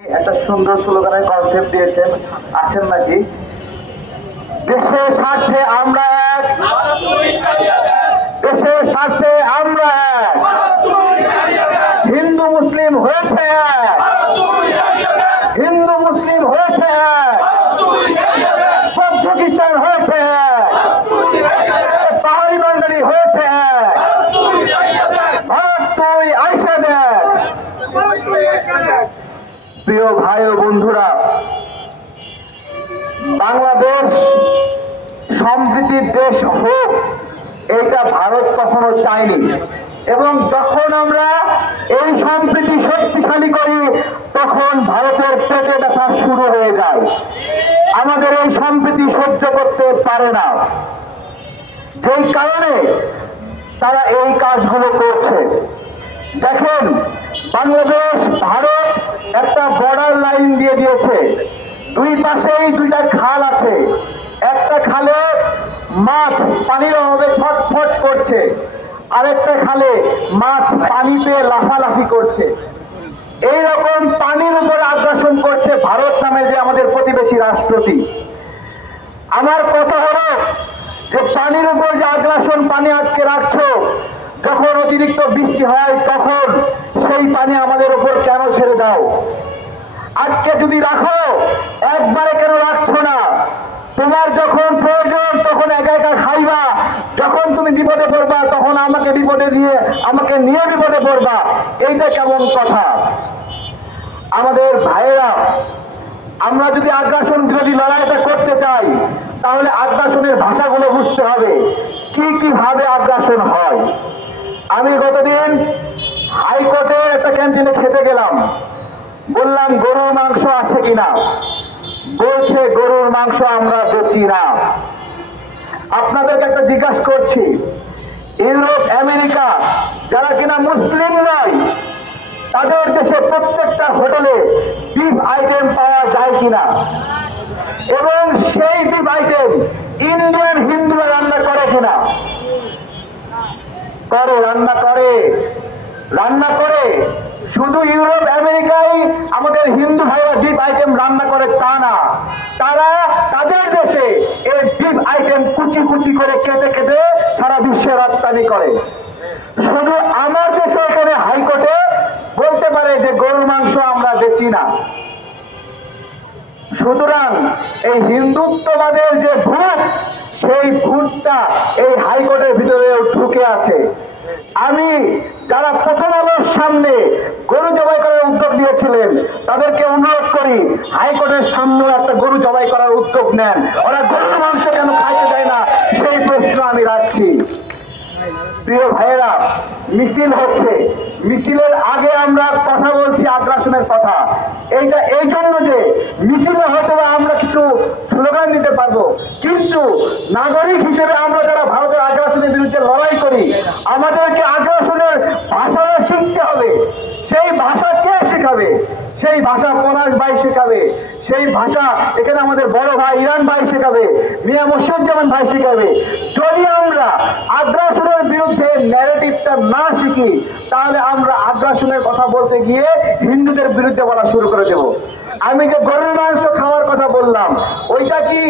একটা সুন্দর স্লোগানের কনসেপ্ট দিয়েছেন, আসেন নাকি? দেশের স্বার্থে আমরা এক, দেশের স্বার্থে আমরা এক, হিন্দু মুসলিম হয়েছে এক, হিন্দু মুসলিম হয়েছে এক, বৌদ্ধ খ্রিস্টান হয়েছে এক, পাহাড়ি বাঙালি হয়েছে এক, ভারত তুই আইসা দেখ। প্রিয় ভাই ও বন্ধুরা, বাংলাদেশ সম্প্রীতির দেশ হোক এটা ভারত কখনো চায়নি, এবং যখন আমরা এই সম্প্রীতি শক্তিশালী করি তখন ভারতের পেটে ব্যথা শুরু হয়ে যায়। আমাদের এই সম্প্রীতি সহ্য করতে পারে না, যেই কারণে তারা এই কাজগুলো করছে। দেখেন, বাংলাদেশ ভারত একটা বর্ডার লাইন দিয়ে দিয়েছে, দুই পাশেই দুইটা খাল আছে, একটা খালে মাছ পানির অভাবে ছটফট করছে, আরেকটা খালে মাছ পানিতে লাফালাফি করছে। এইরকম পানির উপর আগ্রাসন করছে ভারত নামে যে আমাদের প্রতিবেশী রাষ্ট্রটি। আমার কথা হলো যে পানির উপর যে আগ্রাসন, পানি আটকে রাখছো, যখন অতিরিক্ত বৃষ্টি হয় তখন সেই পানি আমাদের উপর কেন ছেড়ে দাও? আজকে যদি রাখো, একবারে কেন রাখছো না? তোমার যখন প্রয়োজন তখন একা একা খাইবা, যখন তুমি বিপদে পড়বা তখন আমাকে নিয়ে বিপদে পড়বা। এইটা কেমন কথা? আমাদের ভাইয়েরা, আমরা যদি আগ্রাসন বিরোধী লড়াইটা করতে চাই তাহলে আগ্রাসনের ভাষাগুলো বুঝতে হবে, কি কি ভাবে আগ্রাসন হয়। আমি গতদিন হাইকোর্টে একটা ক্যান্টিনে খেতে গেলাম, বললাম গরুর মাংস আছে কিনা, বলছে গরুর মাংস আমরা বেচি না। আপনাদেরকে একটা জিজ্ঞাসা করছি, ইউরোপ আমেরিকা যারা কিনা মুসলিম নয়, তাদের দেশে প্রত্যেকটা হোটেলে বিফ আইটেম পাওয়া যায় কিনা? এবং সেই বিফ আইটেম ইন্ডিয়ান হিন্দুরা রান্না করে কিনা? করে, রান্না করে। শুধু ইউরোপ আমেরিকায় আমাদের হিন্দু ভাইরা বিফ আইটেম রান্না করে তা না, তারা তাদের দেশে এই বিফ আইটেম কুচি কুচি করে কেটে কেটে সারা বিশ্বে রপ্তানি করে। শুধু আমার দেশে এখানে হাইকোর্টে বলতে পারে যে গরুর মাংস আমরা বেচি না। সুতরাং এই হিন্দুত্ববাদের যে ভূত, সেই ভূতটা এই হাইকোর্টের ভিতরে ঢুকে আছে। আমি যারা প্রথম আলোর সামনে গরু জবাই করার উদ্যোগ নিয়েছিলেন তাদেরকে অনুরোধ করি, হাইকোর্টের সামনেও একটা গরু জবাই করার উদ্যোগ নেন। ওরা গরুর মাংস কেন খাইতে দেয় না সেই প্রশ্ন আমি রাখছি। প্রিয় ভাইয়েরা, মিছিল হচ্ছে, মিছিলের আগে আমরা কথা বলছি আগ্রাসনের কথা। এইটা এই জন্য যে মিছিলে হয়তো আমরা কিছু স্লোগান দিতে পারবো, কিন্তু নাগরিক হিসেবে আমরা যারা ভারতের আগ্রাসনের বিরুদ্ধে লড়াই করি, আমাদেরকে আগ্রাসনের ভাষাটা শিখতে হবে। সেই ভাষা কে শেখাবে? সেই ভাষা পলাশ ভাই শেখাবে, সেই ভাষা এখানে আমাদের বড় ভাই ইরান ভাই শেখাবে, মিয়া মুর্শিদুজ্জামান ভাই শেখাবে। যদি আমরা আগ্রাসনের বিরুদ্ধে ন্যারেটিভটা না শিখি তাহলে আমরা আগ্রাসনের কথা বলতে গিয়ে হিন্দুদের বিরুদ্ধে বলা শুরু করে দেব। আমি যে গরুর মাংস খাওয়ার কথা বললাম, ওইটা কি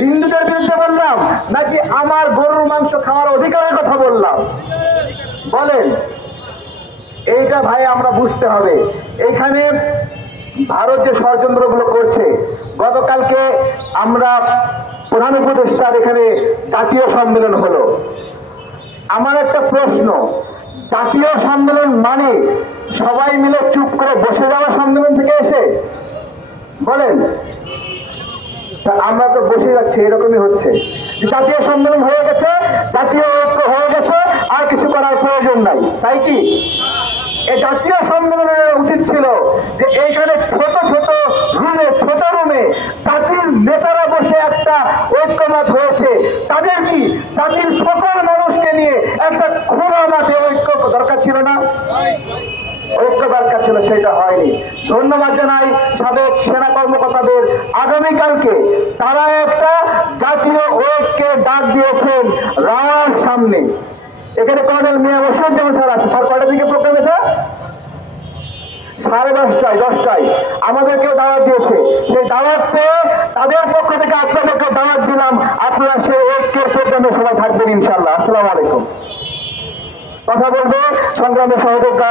হিন্দুদের বিরুদ্ধে বললাম নাকি আমার গরুর মাংস খাওয়ার অধিকারের কথা বললাম? বলেন, এইটা ভাই আমরা বুঝতে হবে। এইখানে ভারত যে ষড়যন্ত্রগুলো করছে, গতকালকে আমরা প্রধান উপদেষ্টার এখানে জাতীয় সম্মেলন হলো। আমার একটা প্রশ্ন, জাতীয় সম্মেলন মানে সবাই মিলে চুপ করে বসে যাওয়া সম্মেলন থেকে এসে? বলেন, আমরা তো বসে যাচ্ছি, এরকমই হচ্ছে। জাতীয় সম্মেলন হয়ে গেছে, জাতীয় ঐক্য হয়ে গেছে, আর কিছু করার প্রয়োজন নাই, তাই কি? এই জাতীয় সম্মেলনের উচিত ছিল যে এইখানে ছোট রুমে জাতির নেতারা বসে একটা ঐক্যমত হয়েছে, তাদের কি জাতির সকল মানুষকে নিয়ে একটা খোলা মাঠে ঐক্য দরকার ছিল না? ঐক্য দরকার ছিল, সেটা হয়নি। ধন্যবাদ জানাই সাবেক সেনা কর্মকর্তাদের। আগামীকালকে তারা একটা জাতীয় ঐক্যের ডাক দিয়েছেন রাওয়ার সামনে। এখানে কর্নেল মিয়া মুর্শিদুজ্জামান স্যার আছে। স্যার কয়টার দিকে প্রোগ্রাম এটা? 10:30টায় 10টায় আমাদেরকে দাওয়াত দিয়েছে। সেই দাওয়াত পেয়ে তাদের পক্ষ থেকে আপনাদেরকে দাওয়াত দিলাম, আপনারা সেই ঐক্যের প্রোগ্রামে সবাই থাকবেন ইনশাআল্লাহ। আসসালামু আলাইকুম। কথা বলবে সংগ্রামের সহযোগিতা